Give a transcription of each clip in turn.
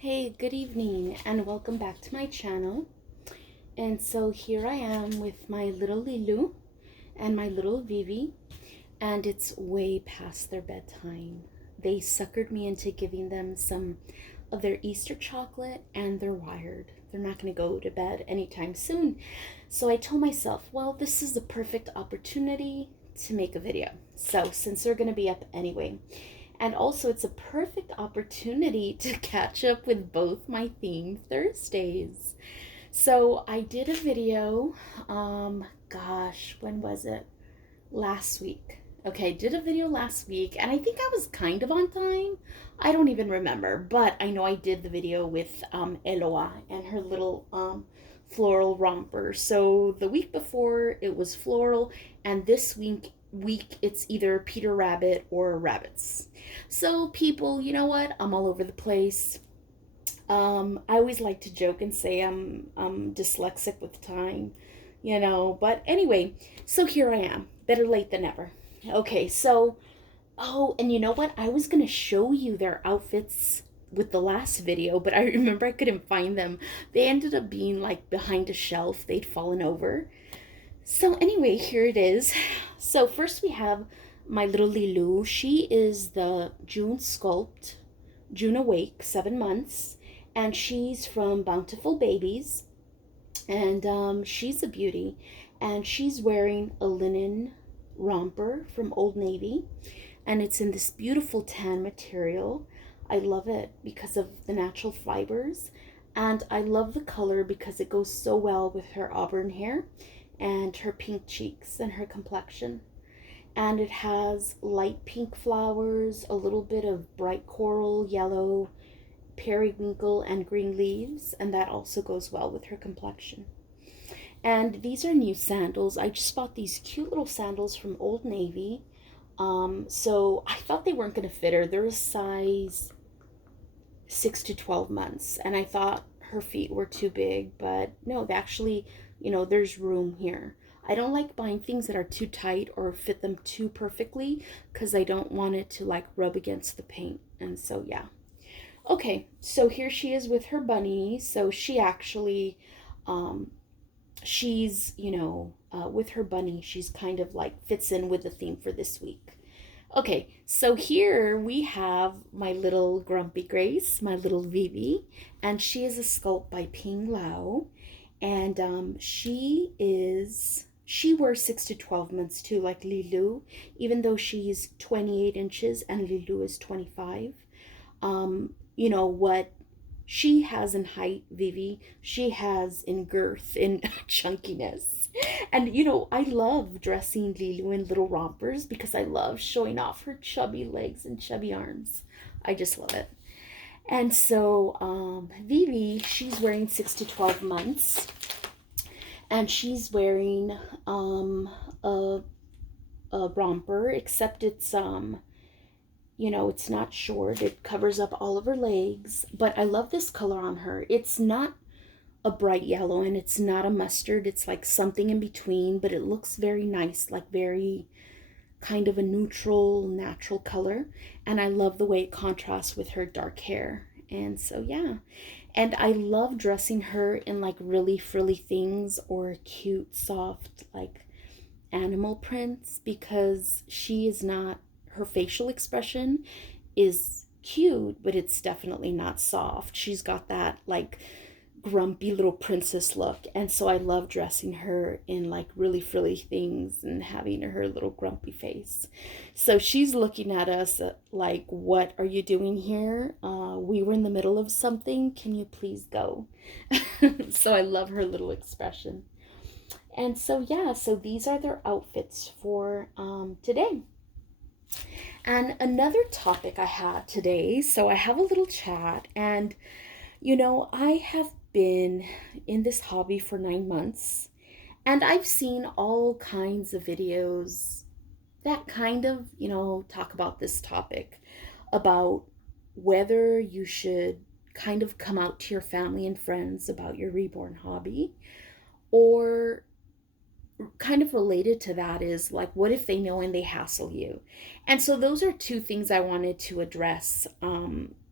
Hey, good evening and welcome back to my channel. And so here I am with my little Lilu and my little Vivi, and it's way past their bedtime. They suckered me into giving them some of their Easter chocolate and they're wired. They're not going to go to bed anytime soon. So I told myself, well, this is the perfect opportunity to make a video. So since they're going to be up anyway, and also, it's a perfect opportunity to catch up with both my theme Thursdays. So, I did a video, when was it? Last week. Okay, I did a video last week, and I think I was kind of on time. I don't even remember, but I know I did the video with Eloa and her little floral romper. So, the week before it was floral, and this week it's either Peter Rabbit or rabbits. So people, you know what? I'm all over the place. I always like to joke and say I'm dyslexic with time, But anyway, so here I am. Better late than never. Okay, so and you know what? I was gonna show you their outfits with the last video, but I remember I couldn't find them. They ended up being like behind a shelf. They'd fallen over. So anyway, here it is. So first we have my little Lilu. She is the June Sculpt, June Awake, 7 months, and she's from Bountiful Babies, and she's a beauty, and she's wearing a linen romper from Old Navy, and it's in this beautiful tan material. I love it because of the natural fibers, and I love the color because it goes so well with her auburn hair and her pink cheeks and her complexion. And it has light pink flowers, a little bit of bright coral, yellow, periwinkle, and green leaves, and that also goes well with her complexion. And these are new sandals. I just bought these cute little sandals from Old Navy. So I thought they weren't going to fit her. They're a size 6 to 12 months, and I thought her feet were too big, but no, they actually, there's room here. I don't like buying things that are too tight or fit them too perfectly because I don't want it to like rub against the paint. And so, yeah. Okay, so here she is with her bunny. So she actually, she's, with her bunny, she's kind of like fits in with the theme for this week. Okay, so here we have my little Grumpy Grace, my little Vivi, and she is a sculpt by Ping Lao, and she wears 6 to 12 months too, like Lilu, even though she's 28 inches and Lilu is 25. What she has in height, Vivi, she has in girth, in chunkiness. And I love dressing Lilu in little rompers because I love showing off her chubby legs and chubby arms. I just love it. And so Vivi, she's wearing 6 to 12 months. And she's wearing a romper, except it's it's not short. It covers up all of her legs. But I love this color on her. It's not a bright yellow and it's not a mustard. It's like something in between, but it looks very nice, like very kind of a neutral, natural color. And I love the way it contrasts with her dark hair. And so, yeah. And I love dressing her in like really frilly things or cute, soft, like animal prints because she is not, her facial expression is cute, but it's definitely not soft. She's got that like grumpy little princess look, and so I love dressing her in like really frilly things and having her little grumpy face. So she's looking at us like, what are you doing here? We were in the middle of something, can you please go? So I love her little expression. And so, yeah, so these are their outfits for today. And another topic I had today, so I have a little chat, and I have been in this hobby for 9 months, and I've seen all kinds of videos that kind of, talk about this topic, about whether you should kind of come out to your family and friends about your reborn hobby, or kind of related to that is like, what if they know and they hassle you? And so those are two things I wanted to address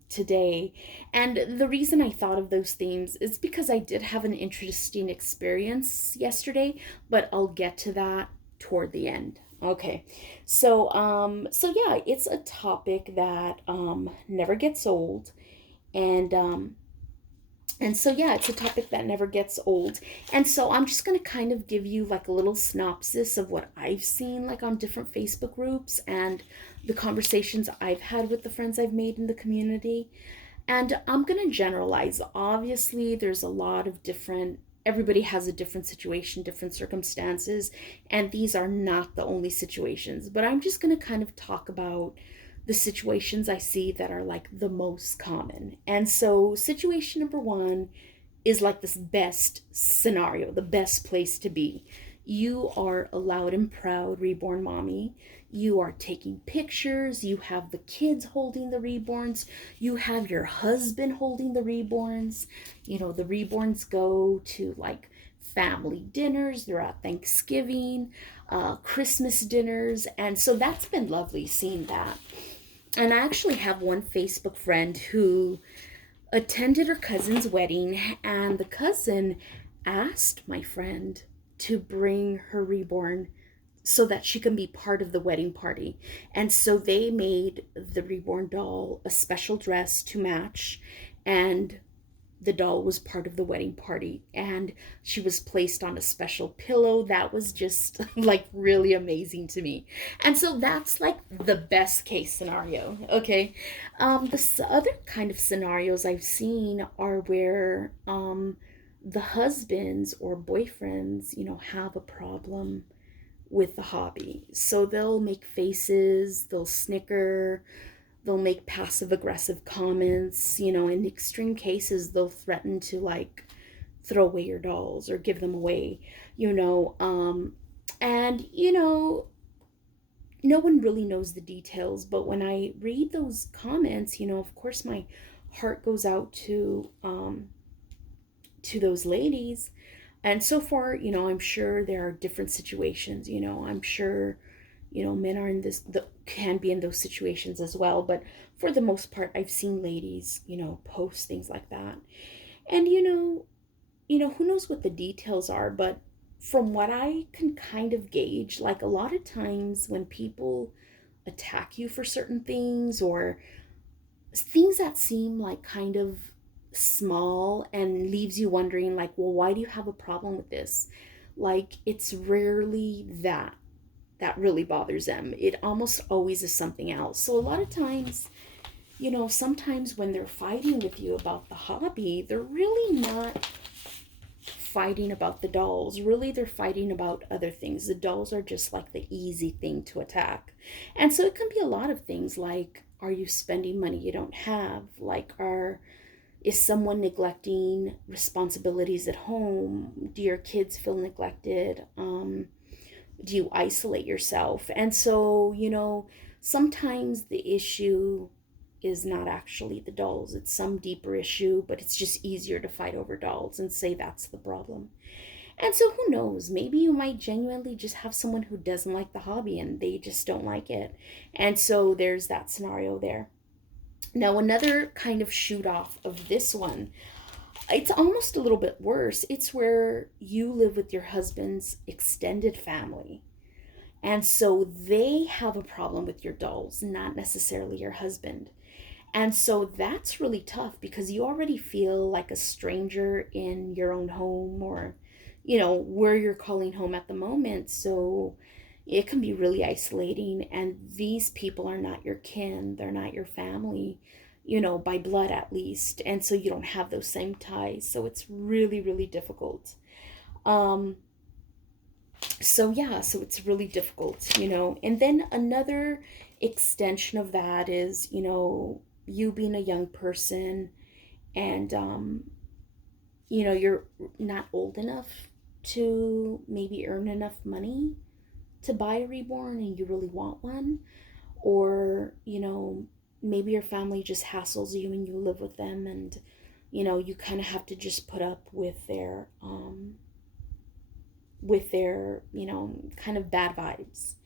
today. And the reason I thought of those themes is because I did have an interesting experience yesterday, but I'll get to that toward the end. Okay. So yeah, it's a topic that never gets old. And so yeah, it's a topic that never gets old. And so I'm just going to kind of give you like a little synopsis of what I've seen like on different Facebook groups and the conversations I've had with the friends I've made in the community. And I'm going to generalize. Obviously, there's a lot of different, everybody has a different situation, different circumstances, and these are not the only situations. But I'm just going to kind of talk about the situations I see that are like the most common. And so, situation number one is like this best scenario, the best place to be. You are a loud and proud reborn mommy. You are taking pictures. You have the kids holding the reborns. You have your husband holding the reborns. You know, the reborns go to like family dinners. They're at Thanksgiving, Christmas dinners. And so that's been lovely seeing that. And I actually have one Facebook friend who attended her cousin's wedding, and the cousin asked my friend to bring her reborn so that she can be part of the wedding party. And so they made the reborn doll a special dress to match, and the doll was part of the wedding party, and she was placed on a special pillow. That was just like really amazing to me. And so that's like the best case scenario. Okay. The other kind of scenarios I've seen are where the husbands or boyfriends, you know, have a problem with the hobby. So they'll make faces, they'll snicker, they'll make passive aggressive comments. You know, in extreme cases, they'll threaten to like throw away your dolls or give them away, you know. And, you know, no one really knows the details, but when I read those comments, you know, of course, my heart goes out to those ladies. And so far, you know, I'm sure there are different situations. You know, I'm sure, you know, men are in this, can be in those situations as well. But for the most part, I've seen ladies, you know, post things like that. And you know, who knows what the details are, but from what I can kind of gauge, like a lot of times when people attack you for certain things or things that seem like kind of small and leaves you wondering like, well, why do you have a problem with this? Like, it's rarely that really bothers them. It almost always is something else. So a lot of times, you know, sometimes when they're fighting with you about the hobby, they're really not fighting about the dolls. Really, they're fighting about other things. The dolls are just like the easy thing to attack. And so it can be a lot of things like, are you spending money you don't have? Like, is someone neglecting responsibilities at home? Do your kids feel neglected? Do you isolate yourself? And so, you know, sometimes the issue is not actually the dolls, it's some deeper issue, but it's just easier to fight over dolls and say that's the problem. And so, who knows? Maybe you might genuinely just have someone who doesn't like the hobby and they just don't like it. And so, there's that scenario there. Now, another kind of shoot off of this one, it's almost a little bit worse. It's where you live with your husband's extended family. And so they have a problem with your dolls, not necessarily your husband. And so that's really tough because you already feel like a stranger in your own home or, you know, where you're calling home at the moment. So it can be really isolating. And these people are not your kin, they're not your family, you know, by blood at least. And so you don't have those same ties. So it's really, really difficult. Um, so yeah, so it's really difficult, you know. And then another extension of that is, you know, you being a young person and you know, you're not old enough to maybe earn enough money to buy a reborn and you really want one, or you know, maybe your family just hassles you and you live with them and you know, you kind of have to just put up with their, you know, kind of bad vibes.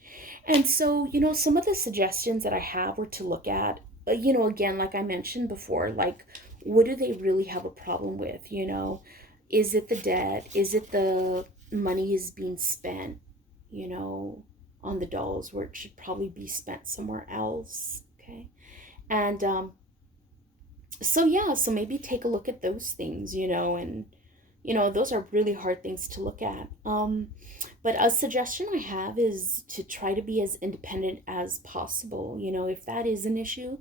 And so, you know, some of the suggestions that I have were to look at again, like I mentioned before, like, what do they really have a problem with? Is it the debt? Is it the money is being spent, you know, on the dolls where it should probably be spent somewhere else? Okay. And so yeah, so maybe take a look at those things, and those are really hard things to look at. But a suggestion I have is to try to be as independent as possible. If that is an issue,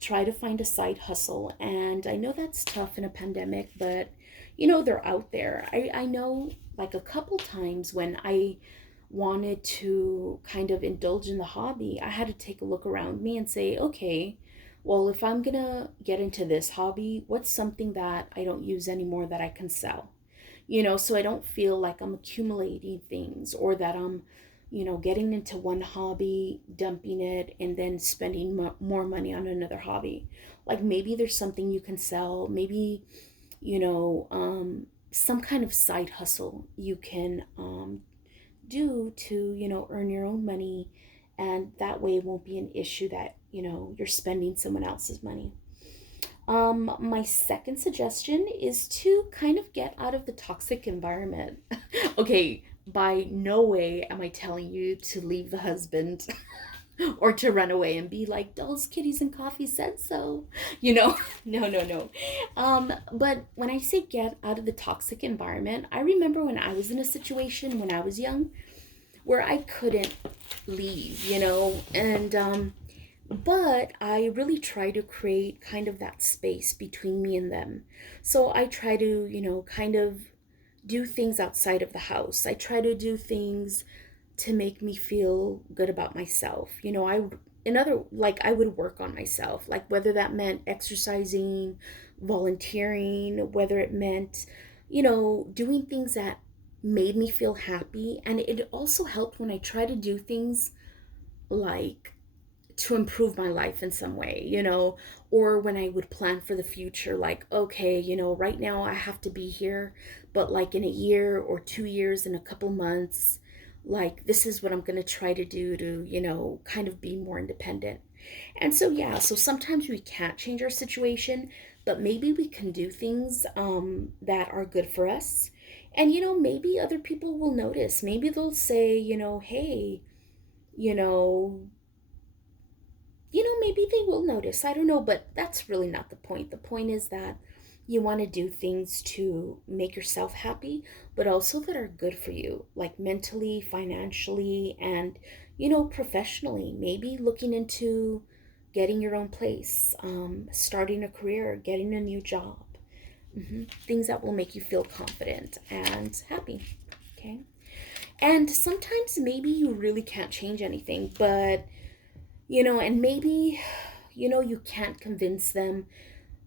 try to find a side hustle. And I know that's tough in a pandemic, but they're out there. I know, like, a couple times when I wanted to kind of indulge in the hobby, I had to take a look around me and say, okay, well, if I'm gonna get into this hobby, what's something that I don't use anymore that I can sell? So I don't feel like I'm accumulating things, or that I'm, getting into one hobby, dumping it, and then spending more money on another hobby. Like, maybe there's something you can sell, maybe, some kind of side hustle you can do to, earn your own money. And that way it won't be an issue that, you're spending someone else's money. My second suggestion is to kind of get out of the toxic environment. Okay, by no way am I telling you to leave the husband or to run away and be like, dolls, kitties, and coffee said so. No, no, no. But when I say get out of the toxic environment, I remember when I was in a situation when I was young where I couldn't leave, and but I really try to create kind of that space between me and them. So I try to, kind of do things outside of the house. I try to do things to make me feel good about myself. Like, I would work on myself, like whether that meant exercising, volunteering, whether it meant, doing things that made me feel happy. And it also helped when I try to do things like to improve my life in some way, or when I would plan for the future, like, okay, right now I have to be here, but like in a year or 2 years, in a couple months, like, this is what I'm going to try to do to, kind of be more independent. And so, yeah, so sometimes we can't change our situation, but maybe we can do things that are good for us. And, maybe other people will notice. Maybe they'll say, hey, you know, maybe they will notice. I don't know, but that's really not the point. The point is that you want to do things to make yourself happy, but also that are good for you, like mentally, financially, and, professionally. Maybe looking into getting your own place, starting a career, getting a new job. Things that will make you feel confident and happy. Okay. And sometimes maybe you really can't change anything, but and maybe, you can't convince them,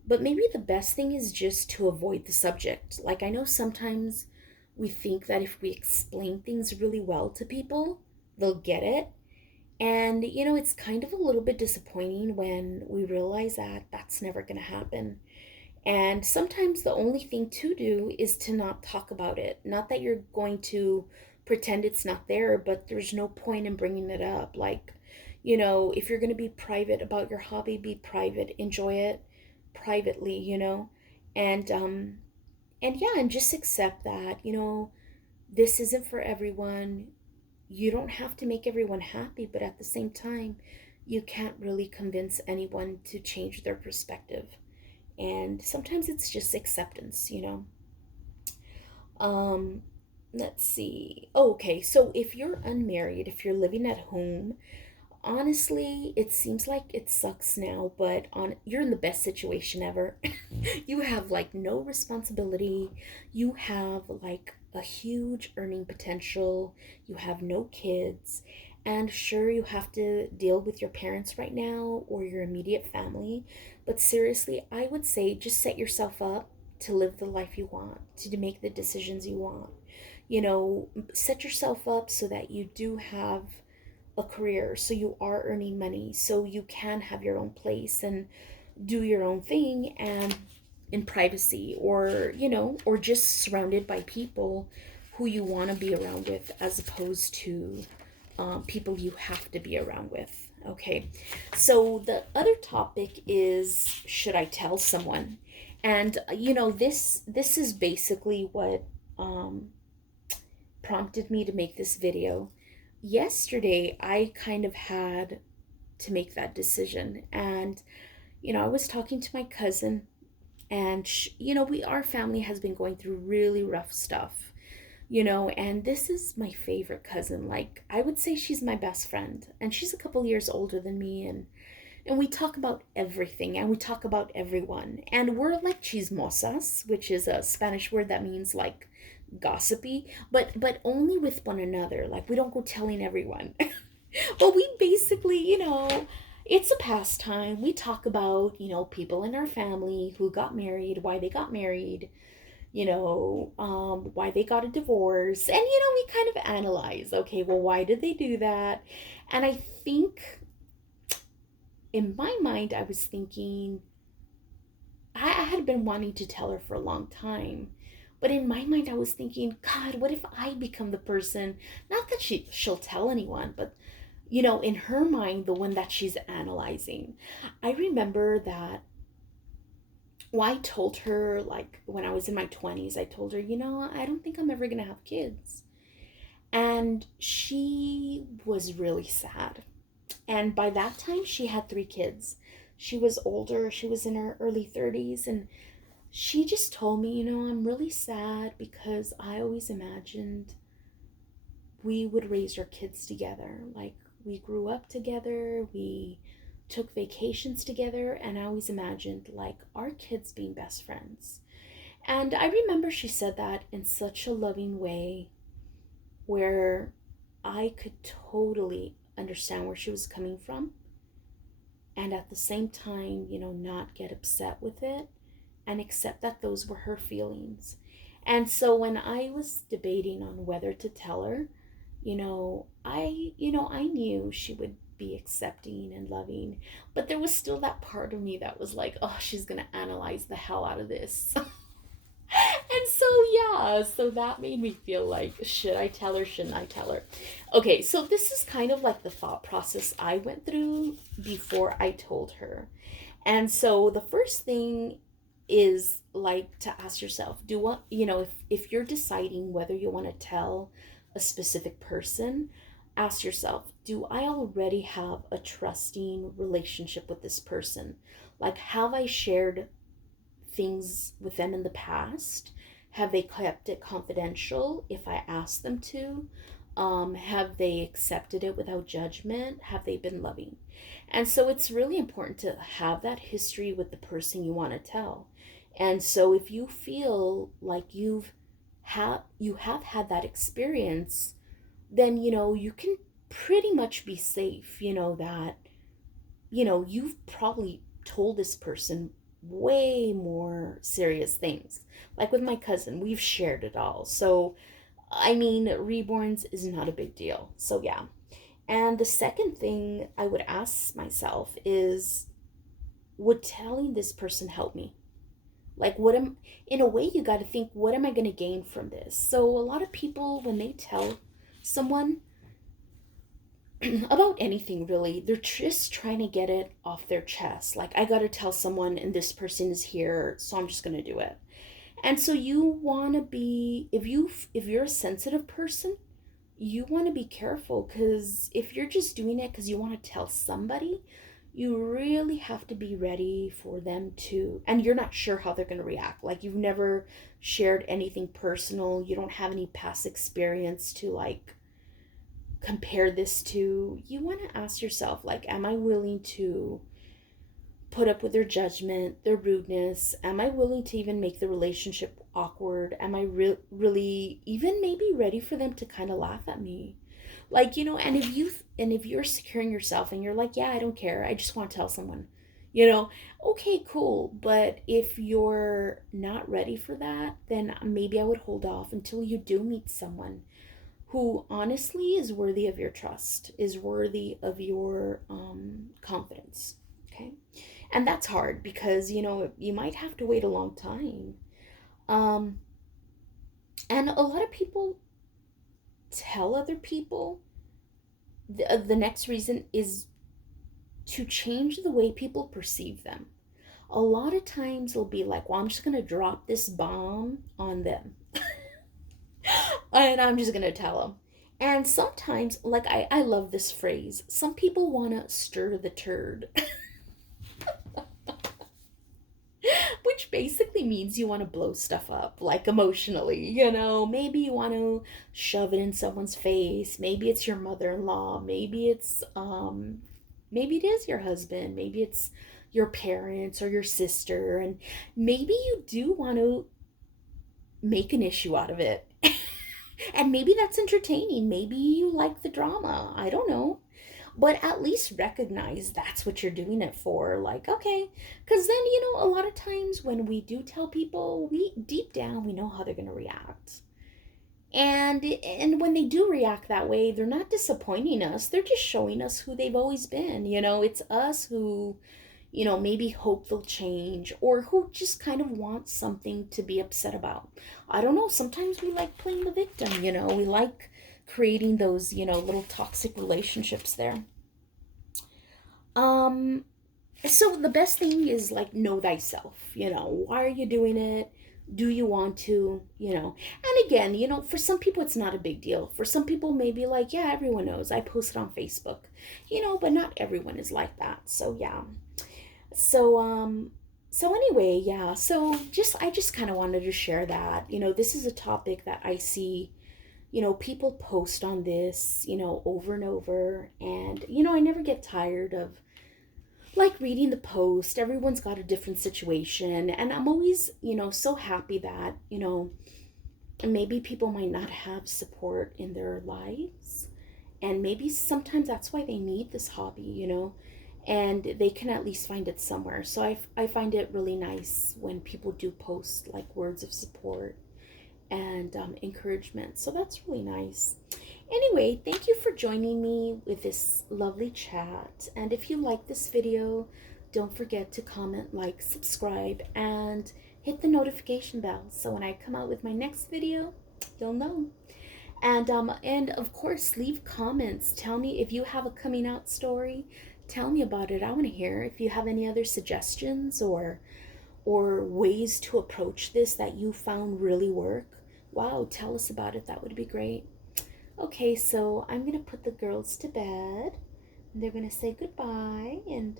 but maybe the best thing is just to avoid the subject. Like, I know sometimes we think that if we explain things really well to people, they'll get it. And, it's kind of a little bit disappointing when we realize that that's never going to happen. And sometimes the only thing to do is to not talk about it. Not that you're going to pretend it's not there, but there's no point in bringing it up. Like, if you're going to be private about your hobby, be private, enjoy it privately, and and yeah, and just accept that, this isn't for everyone. You don't have to make everyone happy, but at the same time, you can't really convince anyone to change their perspective. And sometimes it's just acceptance. um let's see. Oh, okay, so if you're unmarried, if you're living at home, honestly, it seems like it sucks now, but you're in the best situation ever. You have like no responsibility. You have like a huge earning potential. You have no kids. And sure, you have to deal with your parents right now or your immediate family, but seriously, I would say just set yourself up to live the life you want, to make the decisions you want. Set yourself up so that you do have a career, so you are earning money, so you can have your own place and do your own thing, and in privacy, or or just surrounded by people who you want to be around with, as opposed to people you have to be around with. Okay. So the other topic is, should I tell someone? And this is basically what um prompted me to make this video. Yesterday, I kind of had to make that decision. And I was talking to my cousin, and our family has been going through really rough stuff. And this is my favorite cousin. Like, I would say she's my best friend, and she's a couple years older than me, and we talk about everything, and we talk about everyone, and we're like chismosas, which is a Spanish word that means like gossipy, but only with one another. Like, we don't go telling everyone. But we basically, it's a pastime. We talk about, people in our family who got married, why they got married, why they got a divorce. And, we kind of analyze, okay, well, why did they do that? And I think in my mind, I was thinking, I had been wanting to tell her for a long time. But in my mind, I was thinking, God, what if I become the person, not that she'll tell anyone, but in her mind, the one that she's analyzing. I remember that, well, I told her, like, when I was in my 20s, I told her, I don't think I'm ever going to have kids. And she was really sad. And by that time, she had 3 kids. She was older, she was in her early 30s. And she just told me, I'm really sad because I always imagined we would raise our kids together. Like, we grew up together, we took vacations together, and I always imagined like our kids being best friends. And I remember she said that in such a loving way where I could totally understand where she was coming from, and at the same time, not get upset with it and accept that those were her feelings. And so when I was debating on whether to tell her, I knew she would be accepting and loving, but there was still that part of me that was like, oh, she's gonna analyze the hell out of this. And so, yeah, so that made me feel like, should I tell her, shouldn't I tell her? Okay, so this is kind of like the thought process I went through before I told her. And so the first thing is like to ask yourself, do what, if you're deciding whether you want to tell a specific person, ask yourself, do I already have a trusting relationship with this person? Like, have I shared things with them in the past? Have they kept it confidential if I ask them to? Have they accepted it without judgment? Have they been loving? And so it's really important to have that history with the person you want to tell. And so if you feel like you have had that experience, then you can pretty much be safe, that you've probably told this person way more serious things. Like with my cousin, we've shared it all. So, I mean, reborns is not a big deal. So, yeah. And the second thing I would ask myself is, would telling this person help me? Like, in a way, you got to think, what am I going to gain from this? So, a lot of people, when they tell someone about anything really, they're just trying to get it off their chest. Like, I got to tell someone, and this person is here, so I'm just going to do it. And so you want to be, if you're a sensitive person, you want to be careful, because if you're just doing it because you want to tell somebody, you really have to be ready for them to, and you're not sure how they're going to react. Like, you've never shared anything personal, you don't have any past experience to like compare this to. You want to ask yourself, like, am I willing to put up with their judgment, their rudeness? Am I willing to even make the relationship awkward? Am I really even maybe ready for them to kind of laugh at me? Like, and if you're securing yourself and you're like, yeah, I don't care, I just want to tell someone, okay, cool. But if you're not ready for that, then maybe I would hold off until you do meet someone who honestly is worthy of your trust, is worthy of your confidence. Okay. And that's hard because, you might have to wait a long time. Um, and a lot of people tell other people the next reason is to change the way people perceive them. A lot of times it'll be like, well, I'm just going to drop this bomb on them. And I'm just going to tell them. And sometimes, like, I love this phrase. Some people want to stir the turd. Which basically means you want to blow stuff up, like emotionally, you know. Maybe you want to shove it in someone's face. Maybe it's your mother-in-law. Maybe it is your husband. Maybe it's your parents or your sister. And maybe you do want to make an issue out of it. And maybe that's entertaining. Maybe you like the drama. I don't know. But at least recognize that's what you're doing it for. Like, okay. Because then, a lot of times when we do tell people, we deep down, we know how they're going to react. And when they do react that way, they're not disappointing us. They're just showing us who they've always been. It's us who, maybe hope they'll change or who just kind of want something to be upset about. I don't know. Sometimes we like playing the victim, we like creating those, little toxic relationships there. So the best thing is like know thyself, why are you doing it? Do you want to, and again, for some people it's not a big deal. For some people maybe like, yeah, everyone knows I posted on Facebook, but not everyone is like that. So yeah. So anyway, yeah. So I just kind of wanted to share that. This is a topic that I see, people post on this, over and over, and I never get tired of like reading the post. Everyone's got a different situation, and I'm always, so happy that, maybe people might not have support in their lives, and maybe sometimes that's why they need this hobby, and they can at least find it somewhere. So I find it really nice when people do post like words of support and encouragement. So that's really nice. Anyway, thank you for joining me with this lovely chat. And if you like this video, don't forget to comment, like, subscribe, and hit the notification bell. So when I come out with my next video, you'll know. And of course, leave comments. Tell me if you have a coming out story. Tell me about it. I want to hear if you have any other suggestions or ways to approach this that you found really work. Wow, tell us about it. That would be great. Okay, so I'm going to put the girls to bed. And they're going to say goodbye. And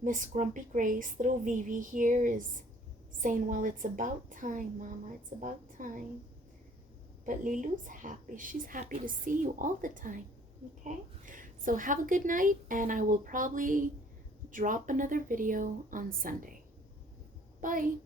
Miss Grumpy Grace, little Vivi here, is saying, well, it's about time, Mama. It's about time. But Lilu's happy. She's happy to see you all the time. Okay? So have a good night, and I will probably drop another video on Sunday. Bye.